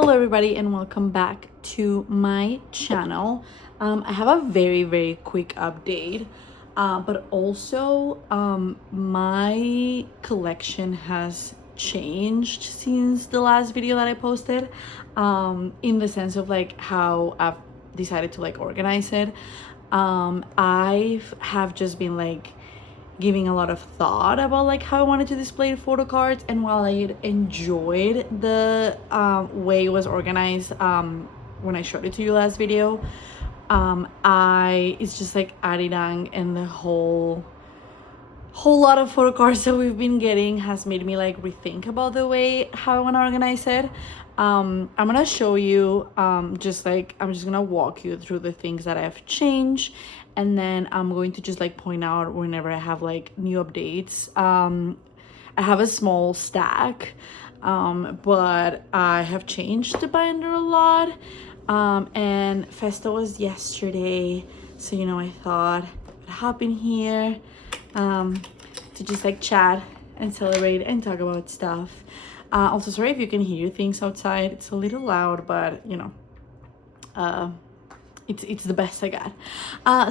Hello everybody and welcome back to my channel. I have a very quick update, but also my collection has changed since the last video that I posted, in the sense of like how I've decided to like organize it. I have just been like giving a lot of thought about like how I wanted to display the photo cards, and while I enjoyed the way it was organized when I showed it to you last video, it's just like Arirang and the whole lot of photo cards that we've been getting has made me like rethink about the way how I want to organize it. I'm gonna show you I'm just gonna walk you through the things that I've changed, and then I'm going to just like point out whenever I have like new updates. I have a small stack, but I have changed the binder a lot, and Festa was yesterday, so you know I thought I'd hop in here to just like chat and celebrate and talk about stuff. Also, sorry if you can hear things outside. It's a little loud, but you know, it's the best I got.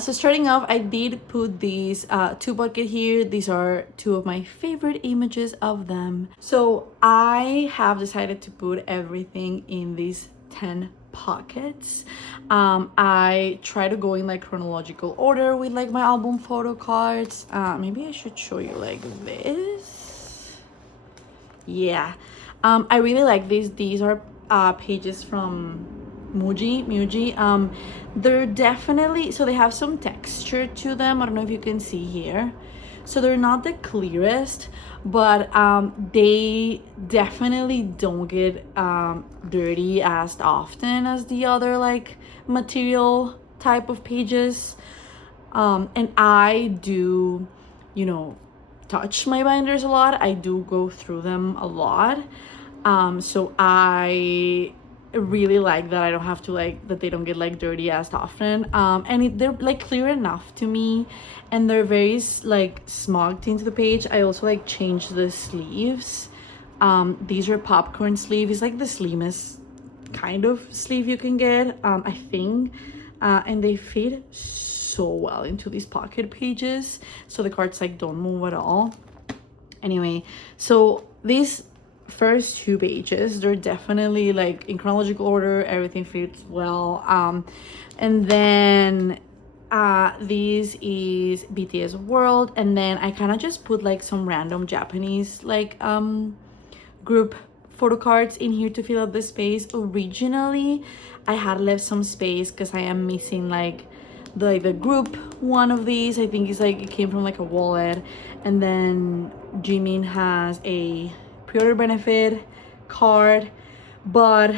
So starting off, I did put these two buckets here. These are two of my favorite images of them. So I have decided to put everything in these 10 pockets. I try to go in like chronological order with like my album photo cards. Maybe I should show you like this. Yeah, I really like these. These are pages from Muji. They're definitely, so they have some texture to them. I don't know if you can see here. So they're not the clearest, but they definitely don't get dirty as often as the other like material type of pages. And I do, you know, touch my binders a lot. I do go through them a lot. So I really like that I don't have to like that they don't get like dirty as often, and they're like clear enough to me, and they're very like smugged into the page. I also like changed the sleeves. These are popcorn sleeve. It's like the slimmest kind of sleeve you can get, I think, and they fit so well into these pocket pages, so the cards like don't move at all. Anyway, so these first two pages, they're definitely like in chronological order, everything fits well. And then this is BTS World, and then I kind of just put like some random Japanese like group photo cards in here to fill up the space. Originally I had left some space because I am missing like the group one of these. I think it's like it came from like a wallet, and then Jimin has a pre-order benefit card, but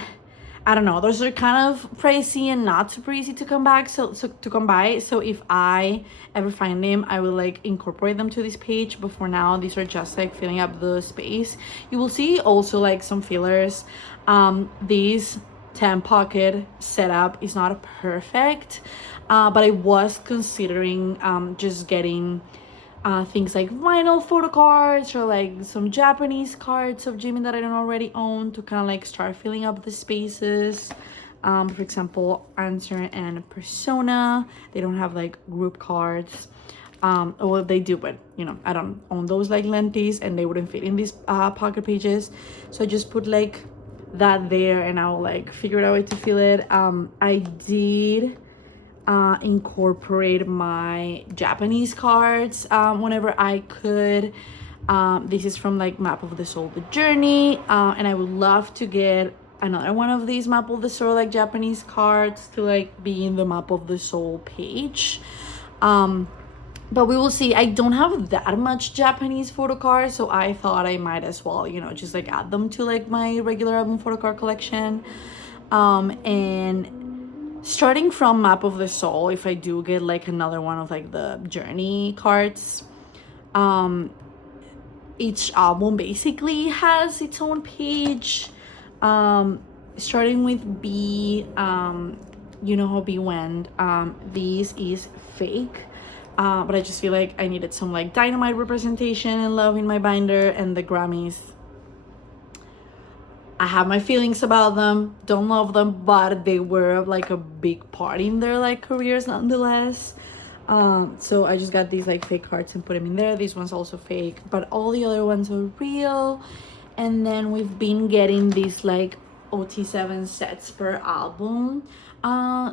I don't know, those are kind of pricey and not super easy to come back, so to come by. So if I ever find them, I will like incorporate them to this page, but for now these are just like filling up the space. You will see also like some fillers. These 10 pocket setup is not perfect, but I was considering just getting things like vinyl photo cards or like some Japanese cards of Jimin that I don't already own to kind of like start filling up the spaces. For example, Answer and Persona, they don't have like group cards. Well, they do, but you know, I don't own those like lenties and they wouldn't fit in these pocket pages, so I just put like that there and I'll like figure out a way to fill it. I did incorporate my Japanese cards whenever I could. This is from like Map of the Soul, The Journey, and I would love to get another one of these Map of the Soul like Japanese cards to like be in the Map of the Soul page. But we will see. I don't have that much Japanese photo cards, so I thought I might as well, you know, just like add them to like my regular album photo card collection. And starting from Map of the Soul, if I do get like another one of like the Journey cards, each album basically has its own page. Starting with B, You Know How B Went. This is fake. But I just feel like I needed some like dynamite representation and love in my binder, and the Grammys I have my feelings about them, don't love them, but they were like a big part in their like careers nonetheless. So I just got these like fake cards and put them in there. This one's also fake, but all the other ones are real. And then we've been getting these like OT7 sets per album.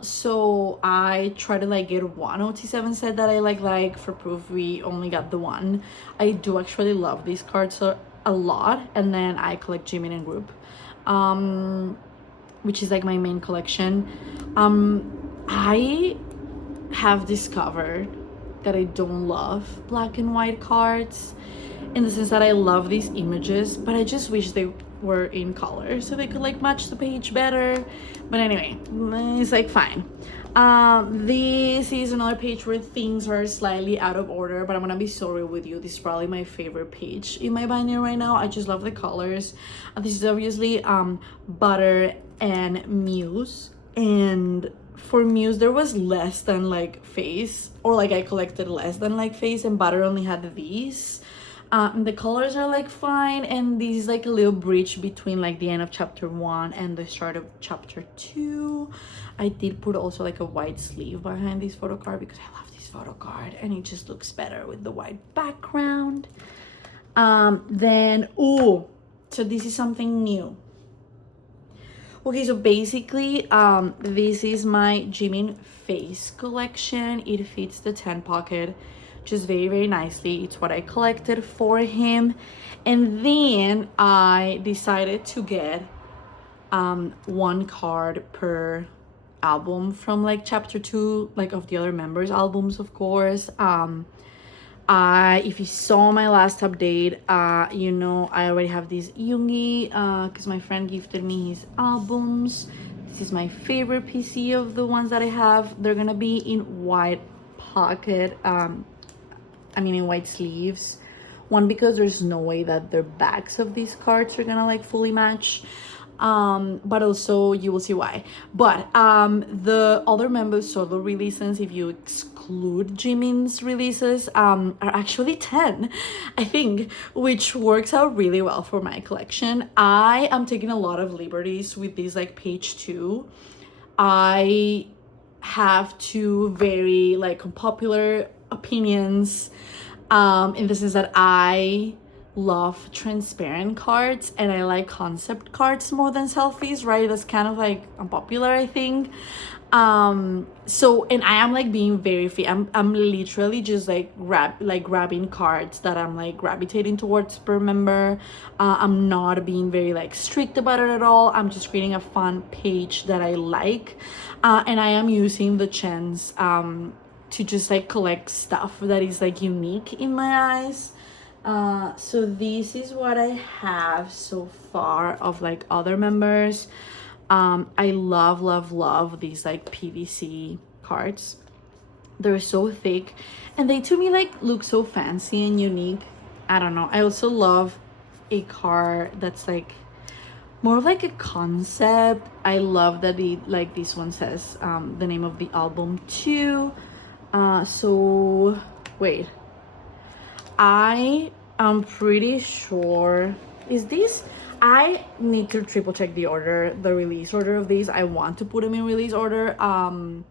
So I try to like get one OT7 set that I like. For proof, we only got the one. I do actually love these cards a lot. And then I collect Jimin and Group, which is like my main collection. I have discovered that I don't love black and white cards, in the sense that I love these images, but I just wish they were in color so they could like match the page better. But anyway, it's like fine. This is another page where things are slightly out of order, but I'm gonna be so real with you. This is probably my favorite page in my binder right now. I just love the colors. This is obviously Butter and Muse, and for Muse there was less than like Face, or like I collected less than like Face, and Butter only had these. The colors are like fine, and this is like a little bridge between like the end of chapter 1 and the start of chapter 2. I did put also like a white sleeve behind this photo card because I love this photo card and it just looks better with the white background. Then so this is something new. Okay, so basically this is my Jimin face collection. It fits the 10 pocket just very, very nicely. It's what I collected for him. And then I decided to get one card per album from like chapter 2, like of the other members' albums, of course. If you saw my last update, you know I already have this Yoongi because my friend gifted me his albums. This is my favorite PC of the ones that I have. They're gonna be in white pocket, in white sleeves. One, because there's no way that the backs of these cards are gonna like fully match, but also you will see why. But the other members' solo releases, if you exclude Jimin's releases, are actually 10, I think, which works out really well for my collection. I am taking a lot of liberties with this like page 2. I have two very like unpopular opinions, in the sense that I love transparent cards and I like concept cards more than selfies, right? That's kind of like unpopular, I think. So, and I am like being very free. I'm literally just like grabbing cards that I'm like gravitating towards per member. I'm not being very like strict about it at all. I'm just creating a fun page that I like, and I am using the chance to just like collect stuff that is like unique in my eyes. So this is what I have so far of like other members. I love these like PVC cards. They're so thick and they to me like look so fancy and unique. I don't know. I also love a card that's like more of like a concept. I love that it like this one says the name of the album too. So wait, I am pretty sure, is this, I need to triple check the release order of these. I want to put them in release order. I'm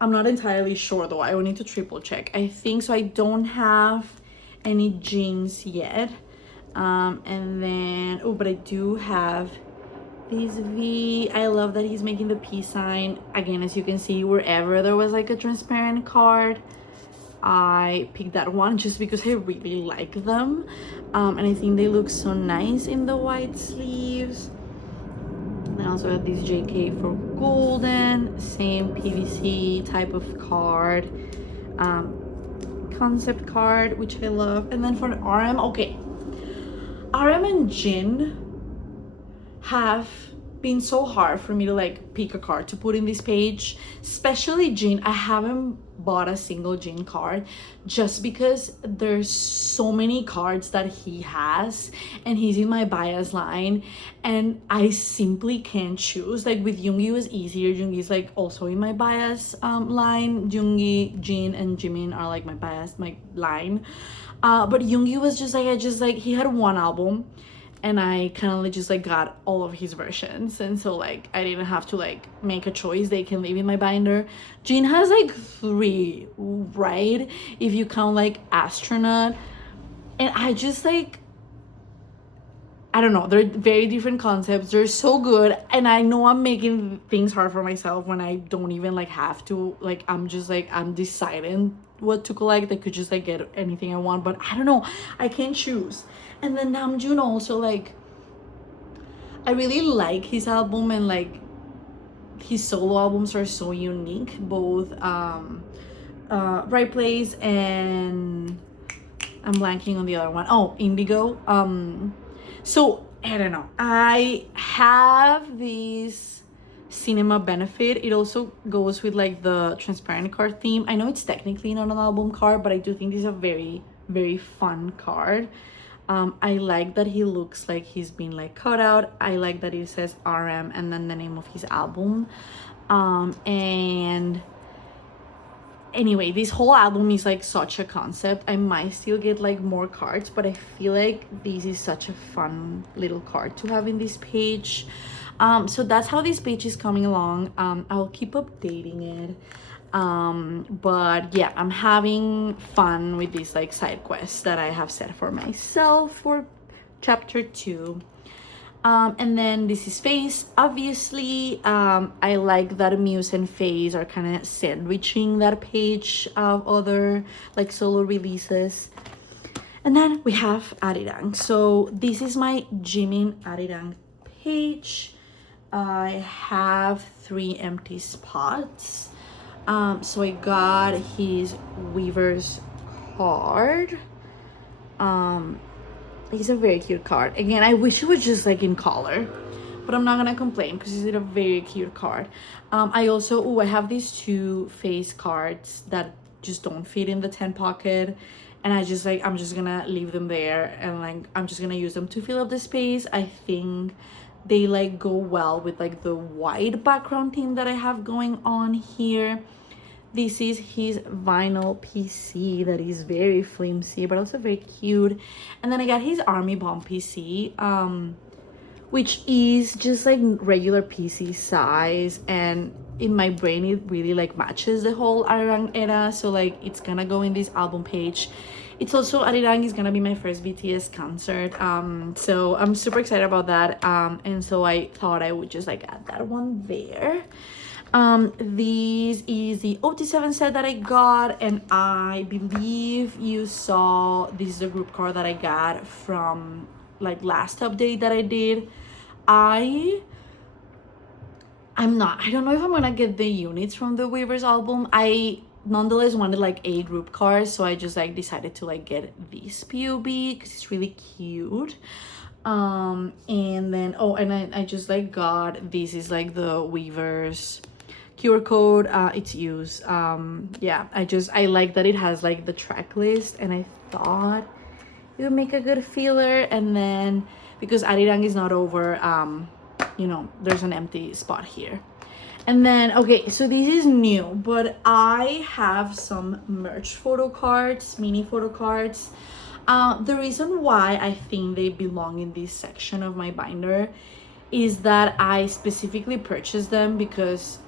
not entirely sure though. I will need to triple check. I think so. I don't have any jeans yet. And then, but I do have this V. I love that he's making the peace sign. Again, as you can see, wherever there was like a transparent card, I picked that one just because I really like them. And I think they look so nice in the white sleeves. And I also have this JK for golden, same PVC type of card, concept card, which I love. And then for RM, okay, RM and Jin have been so hard for me to like pick a card to put in this page, especially Jin. I haven't bought a single Jin card just because there's so many cards that he has and he's in my bias line and I simply can't choose. Like with Yoongi it was easier. Yoongi is like also in my bias line. Yoongi, Jin, and Jimin are like my line. But Yoongi was just like, he had one album and I kind of just like got all of his versions, and so like I didn't have to like make a choice. They can live in my binder. Jin has like 3, right, if you count like astronaut, and I just like, I don't know, they're very different concepts. They're so good, and I know I'm making things hard for myself when I don't even like have to. Like I'm just like, I'm deciding what to collect. I could just like get anything I want, but I don't know, I can't choose. And then Namjoon also, like, I really like his album, and like his solo albums are so unique, both Right Place and I'm blanking on the other one. Oh, Indigo. So I don't know, I have this cinema benefit. It also goes with like the transparent card theme. I know it's technically not an album card, but I do think this is a very, very fun card. I like that he looks like he's been like cut out. I like that it says RM and then the name of his album. And anyway, this whole album is like such a concept. I might still get like more cards, but I feel like this is such a fun little card to have in this page. So that's how this page is coming along. I'll keep updating it. But yeah, I'm having fun with these like side quests that I have set for myself for chapter 2. And then this is Face. Obviously, I like that Muse and Face are kind of sandwiching that page of other like solo releases. And then we have Arirang. So this is my Jimin Arirang page. I have 3 empty spots. So I got his Weaver's card. He's a very cute card. Again, I wish it was just like in color, but I'm not gonna complain because it's a very cute card. I also, I have these 2 Face cards that just don't fit in the 10 pocket, and I just like, I'm just gonna leave them there, and like I'm just gonna use them to fill up the space. I think they like go well with like the white background theme that I have going on here. This is his vinyl PC that is very flimsy but also very cute. And then I got his Army Bomb PC, which is just like regular PC size, and in my brain it really like matches the whole Arirang era, so like it's gonna go in this album page. It's also, Arirang is gonna be my first BTS concert, so I'm super excited about that, and so I thought I would just like add that one there. This is the OT7 set that I got, and I believe you saw this is the group card that I got from like last update that I did. I don't know if I'm gonna get the units from the Weavers album. I nonetheless wanted like a group card, so I just like decided to like get this POB because it's really cute. And then I just like got, this is like the Weavers QR code. It's used. Yeah, I like that it has like the track list, and I thought it would make a good feeler. And then because Arirang is not over, you know, there's an empty spot here. And then, okay, so this is new, but I have some merch photo cards, mini photo cards. The reason why I think they belong in this section of my binder is that I specifically purchased them because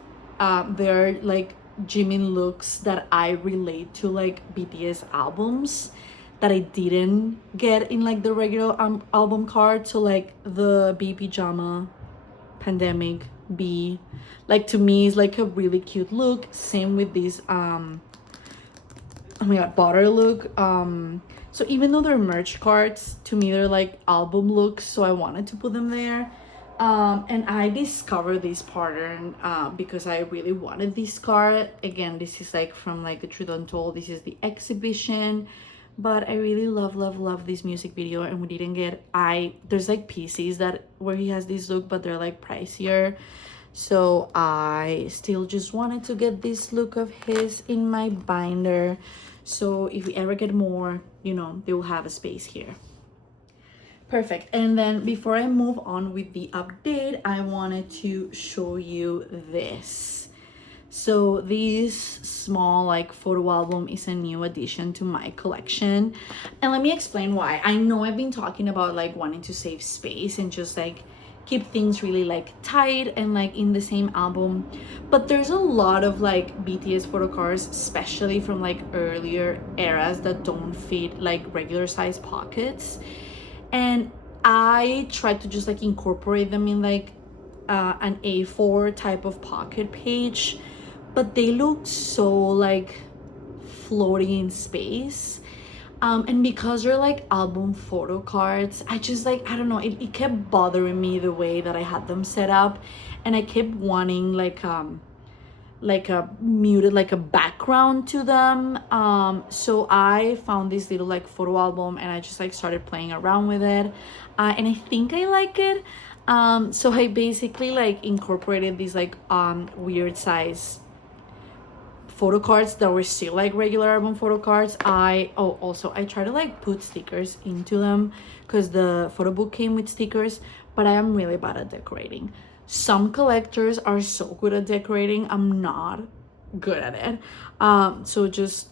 they're like Jimin looks that I relate to like BTS albums that I didn't get in like the regular album card. So like the B Pajama, Pandemic, B, like to me is like a really cute look. Same with this oh my god, Butter look. So even though they're merch cards, to me they're like album looks, so I wanted to put them there. And I discovered this pattern because I really wanted this card. Again, this is like from like the Truth Untold. This is the exhibition, but I really love this music video, and we didn't get, there's like pieces that where he has this look, but they're like pricier, so I still just wanted to get this look of his in my binder. So if we ever get more, you know, they will have a space here. Perfect. And then before I move on with the update, I wanted to show you this. So this small like photo album is a new addition to my collection. And let me explain why. I know I've been talking about like wanting to save space and just like keep things really like tight and like in the same album, but there's a lot of like BTS photo cards, especially from like earlier eras, that don't fit like regular size pockets, and I tried to just like incorporate them in like an A4 type of pocket page, but they look so like floating in space. And because they're like album photo cards, I just like, I don't know, it kept bothering me the way that I had them set up, and I kept wanting like a muted like a background to them. So I found this little like photo album and I just like started playing around with it, and I think I like it. So I basically like incorporated these like weird size photo cards that were still like regular album photo cards. Also I try to like put stickers into them because the photo book came with stickers, but I am really bad at decorating. Some collectors are so good at decorating. I'm not good at it. So just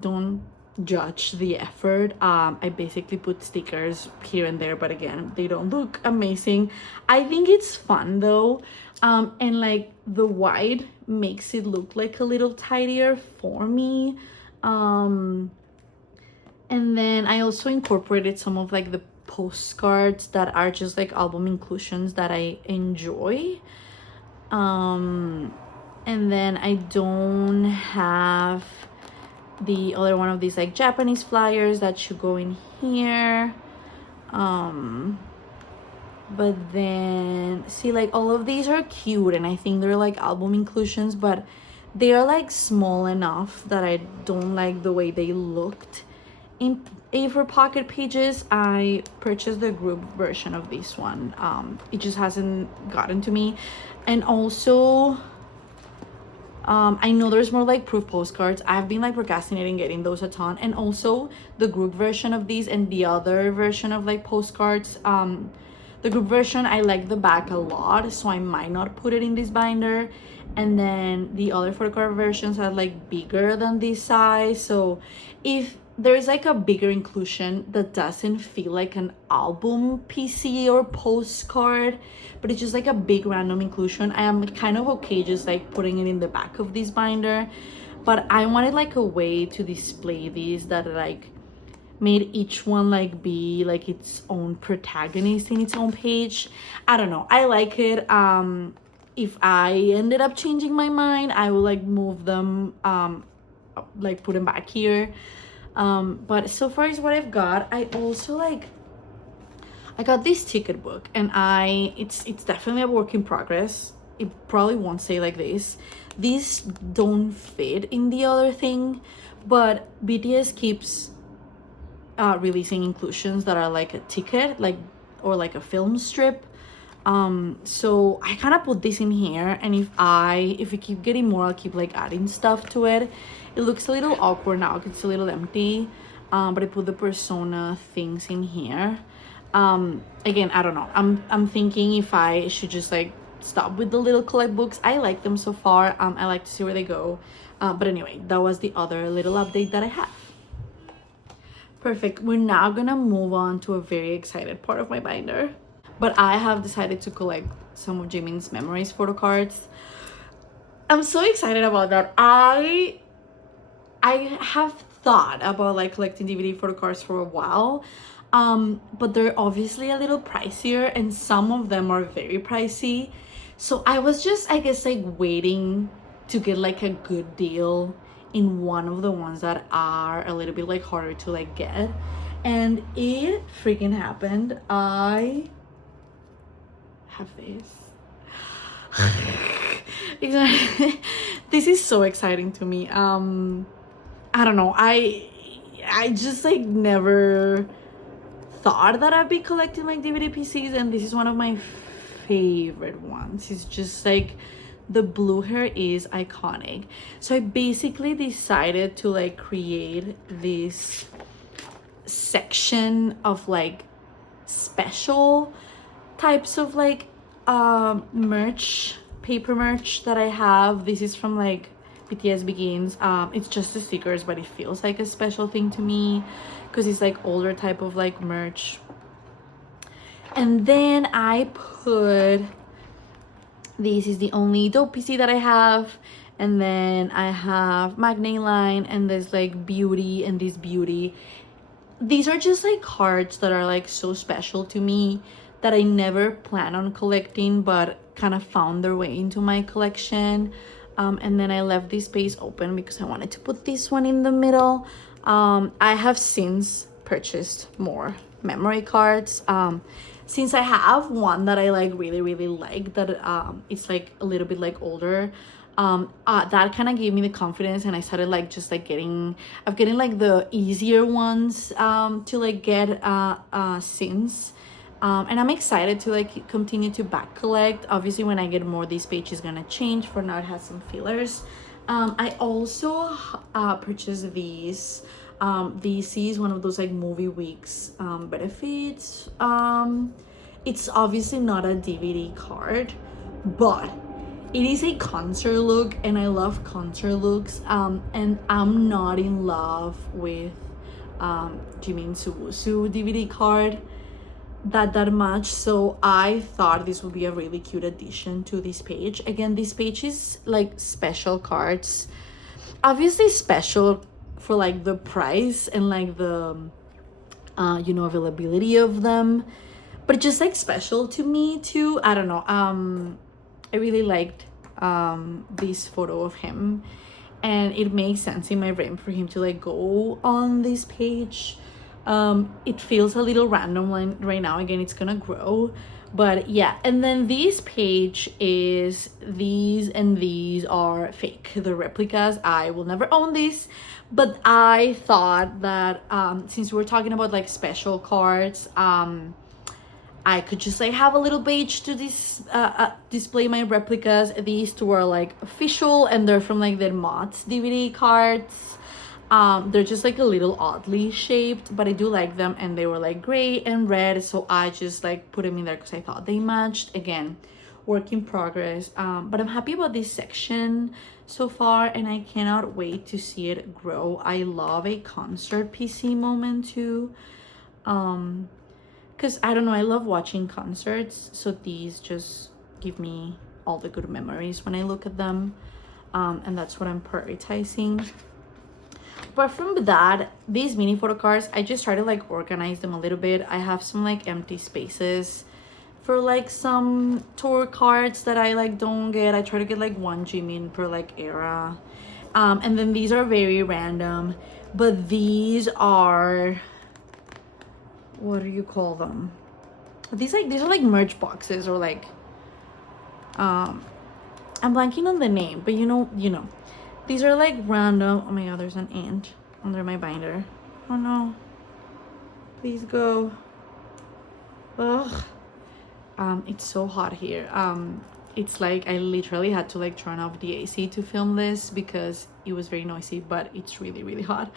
don't judge the effort. I basically put stickers here and there, but again, they don't look amazing. I think it's fun though. And like the white makes it look like a little tidier for me. And then I also incorporated some of like the postcards that are just like album inclusions that I enjoy. And then I don't have the other one of these like Japanese flyers that should go in here. But then see, like all of these are cute and I think they're like album inclusions, but they are like small enough that I don't like the way they looked in A4 pocket pages. I purchased the group version of this one. It just hasn't gotten to me. And also I know there's more like proof postcards. I've been like procrastinating getting those a ton. And also the group version of these and the other version of like postcards, the group version, I like the back a lot, so I might not put it in this binder. And then the other photo card versions are like bigger than this size. So if there's like a bigger inclusion that doesn't feel like an album PC or postcard, but it's just like a big random inclusion, I am kind of okay just like putting it in the back of this binder. But I wanted like a way to display these that like made each one like be like its own protagonist in its own page. I don't know, I like it. If I ended up changing my mind, I will like move them, like put them back here. But so far is what I've got. I also like, I got this ticket book and it's definitely a work in progress. It probably won't say like this. These don't fit in the other thing, but BTS keeps releasing inclusions that are like a ticket, like, or like a film strip. So I kind of put this in here, and if we keep getting more, I'll keep like adding stuff to it. It looks a little awkward now because it's a little empty, but I put the persona things in here. Again, I don't know, I'm thinking if I should just like stop with the little collect books. I like them so far. I like to see where they go, but anyway, that was the other little update that I have. Perfect. We're now gonna move on to a very excited part of my binder. But I have decided to collect some of Jimin's memories photo cards. I'm so excited about that. I have thought about like collecting DVD photo cards for a while. But they're obviously a little pricier and some of them are very pricey. So I was just, I guess, like waiting to get like a good deal in one of the ones that are a little bit like harder to like get, and it freaking happened. I have this. This is so exciting to me. I don't know, I just like never thought that I'd be collecting like DVD PCs, and this is one of my favorite ones. It's just like the blue hair is iconic. So I basically decided to like create this section of like special types of like merch paper merch that I have. This is from like BTS Begins. It's just the stickers, but it feels like a special thing to me because it's like older type of like merch. And then I put, this is the only dope PC that I have. And then I have Magnate Line, and there's like Beauty and this Beauty. These are just like cards that are like so special to me that I never plan on collecting, but kind of found their way into my collection. And then I left this space open because I wanted to put this one in the middle. I have since purchased more memory cards. Since I have one that I like really like, that it's like a little bit like older, that kind of gave me the confidence, and I started like just like getting like the easier ones to like get since. And I'm excited to like continue to back collect. Obviously when I get more, this page is gonna change. For now it has some fillers. I also purchased these. This is one of those like movie weeks benefits. It's obviously not a DVD card, but it is a concert look, and I love concert looks. And I'm not in love with Jimin Subusu DVD card that much, so I thought this would be a really cute addition to this page. Again, this page is like special cards, obviously special for like the price and like the availability of them, but just like special to me too. I don't know, I really liked this photo of him, and it makes sense in my brain for him to like go on this page. It feels a little random right now. Again, it's gonna grow, but yeah. And then this page is these, and these are fake, the replicas. I will never own these, but I thought that since we're talking about like special cards, I could just like have a little page to this display my replicas. These two are like official, and they're from like their Mott's DVD cards. They're just like a little oddly shaped, but I do like them, and they were like gray and red, so I just like put them in there because I thought they matched. Again, work in progress, but I'm happy about this section so far, and I cannot wait to see it grow. I love a concert PC moment too, because I don't know, I love watching concerts, so these just give me all the good memories when I look at them, and that's what I'm prioritizing. Apart from that, these mini photo cards, I just try to like organize them a little bit. I have some like empty spaces for like some tour cards that I like don't get. I try to get like one Jimin per like era. And then these are very random, but these are, what do you call them? These are like merch boxes, or like I'm blanking on the name, but you know. These are like random. Oh my god, there's an ant under my binder. Oh no. Please go. Ugh. It's so hot here. It's like I literally had to like turn off the AC to film this because it was very noisy, but it's really hot.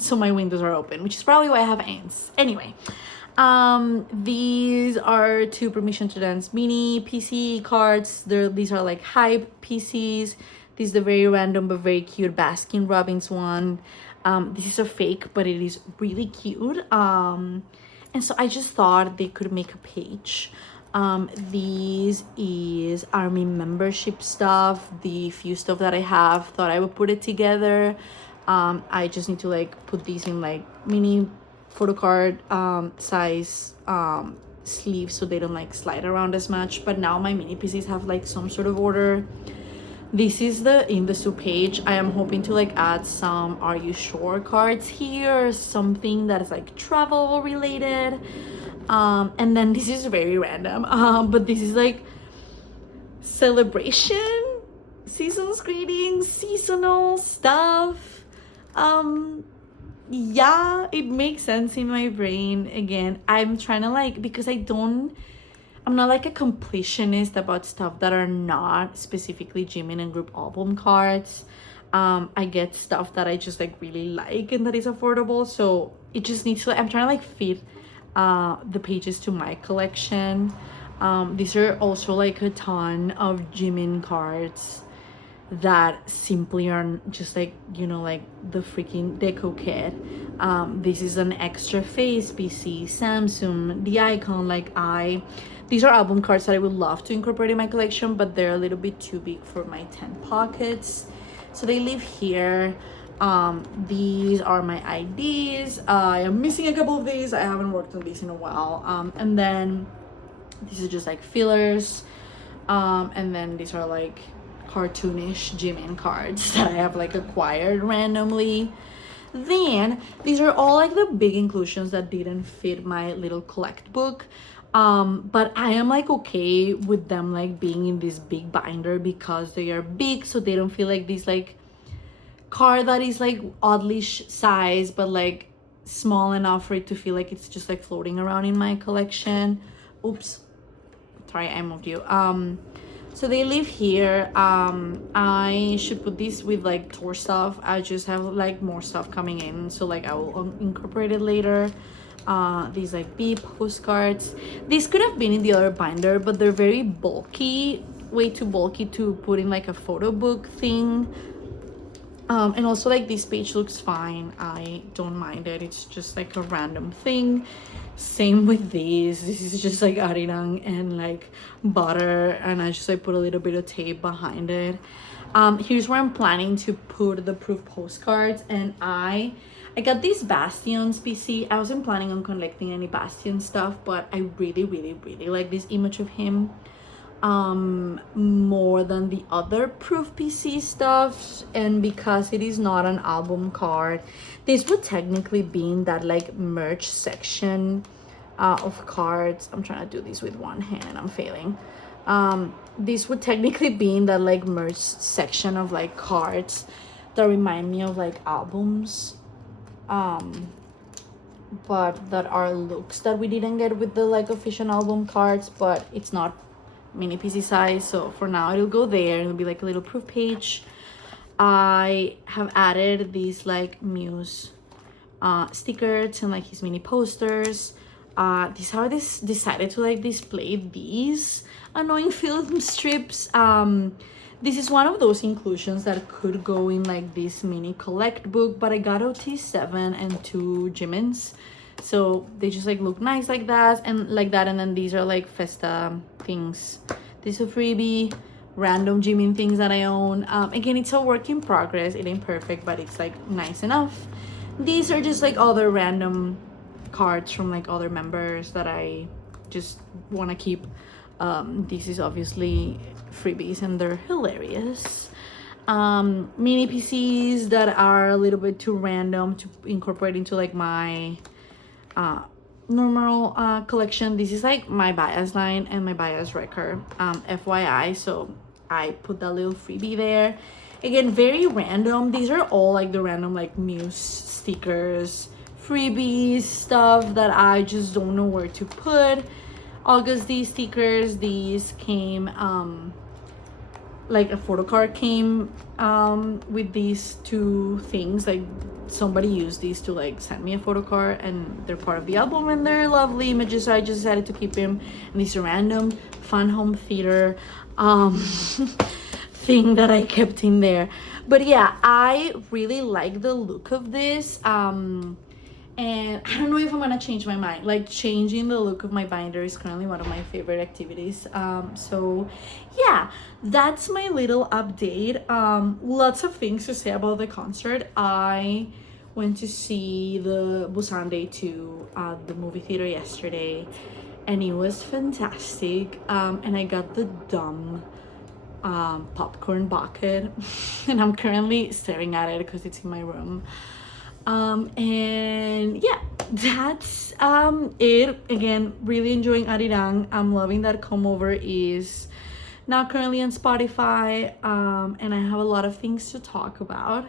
So my windows are open, which is probably why I have ants. Anyway, these are two Permission to Dance mini PC cards. These are like hype PCs. This is the very random but very cute Baskin Robbins one. This is a fake, but it is really cute. And so I just thought they could make a page. These is army membership stuff. The few stuff that I have, thought I would put it together. I just need to like put these in like mini photo card size sleeves so they don't like slide around as much. But now my mini PCs have like some sort of order. This is the In the Soup page. I am hoping to like add some Are You Sure cards here, something that is like travel related. And then this is very random, but this is like celebration, season's greetings, seasonal stuff. Yeah, it makes sense in my brain. Again, I'm trying to like, because I'm not like a completionist about stuff that are not specifically Jimin and group album cards. I get stuff that I just like really like and that is affordable, so it just needs to, I'm trying to like fit the pages to my collection. These are also like a ton of Jimin cards that simply are just like, you know, like the freaking deco kit. This is an extra face PC, Samsung, the icon. These are album cards that I would love to incorporate in my collection, but they're a little bit too big for my 10 pockets, so they live here. These are my IDs. I am missing a couple of these. I haven't worked on these in a while. And then these are just like fillers. And then these are like cartoonish Jimin cards that I have like acquired randomly. Then these are all like the big inclusions that didn't fit my little collect book. But I am like okay with them like being in this big binder because they are big, so they don't feel like these like card that is like oddly size but like small enough for it to feel like it's just like floating around in my collection. Oops, sorry, I moved you. So they live here. I should put these with like tour stuff. I just have like more stuff coming in, so like I will incorporate it later. These like B postcards. These could have been in the other binder, but they're very bulky, way too bulky to put in like a photo book thing. And also like this page looks fine. I don't mind it. It's just like a random thing. Same with these. This is just like arirang and like butter, and I just like put a little bit of tape behind it. Here's where I'm planning to put the proof postcards, and I got these Bastions PC. I wasn't planning on collecting any Bastion stuff, but I really like this image of him more than the other proof PC stuff. And because it is not an album card, this would technically be in that like merch section of cards. I'm trying to do this with one hand and I'm failing. This would technically be in that like merch section of like cards that remind me of like albums, but that are looks that we didn't get with the like official album cards. But it's not mini PC size, so for now it'll go there. It'll be like a little proof page. I have added these like Muse stickers and like his mini posters. These are decided to like display these annoying film strips. This is one of those inclusions that could go in like this mini collect book, but I got OT7 and 2 Jimins, so they just like look nice like that. And then these are like Festa things. This is a freebie, random Jimin things that I own. Again, it's a work in progress. It ain't perfect, but it's like nice enough. These are just like other random cards from like other members that I just want to keep. This is obviously freebies and they're hilarious. Mini PCs that are a little bit too random to incorporate into like my normal collection. This is like my bias line and my bias record, FYI, so I put that little freebie there. Again, very random. These are all like the random like Muse stickers, freebies, stuff that I just don't know where to put. August, these stickers, these came like a photo card came with these 2 things. Like somebody used these to like send me a photo card, and they're part of the album and they're lovely images, so I just decided to keep them. And these are random fun home theater thing that I kept in there. But yeah, I really like the look of this. And I don't know if I'm gonna change my mind. Like changing the look of my binder is currently one of my favorite activities. So yeah, that's my little update. Lots of things to say about the concert. I went to see the Busan Day 2 at the movie theater yesterday, and it was fantastic. And I got the dumb popcorn bucket and I'm currently staring at it because it's in my room. And yeah, that's it. Again, really enjoying Arirang. I'm loving that Come Over is now currently on Spotify, and I have a lot of things to talk about.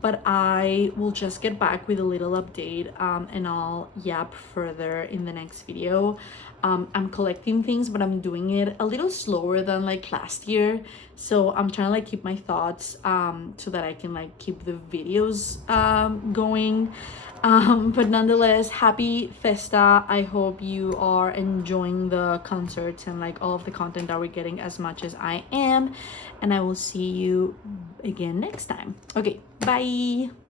but I will just get back with a little update, and I'll yap further in the next video. I'm collecting things, but I'm doing it a little slower than like last year, so I'm trying to like keep my thoughts so that I can like keep the videos going. But nonetheless, happy festa. I hope you are enjoying the concerts and like all of the content that we're getting as much as I am, and I will see you again next time. Okay, bye.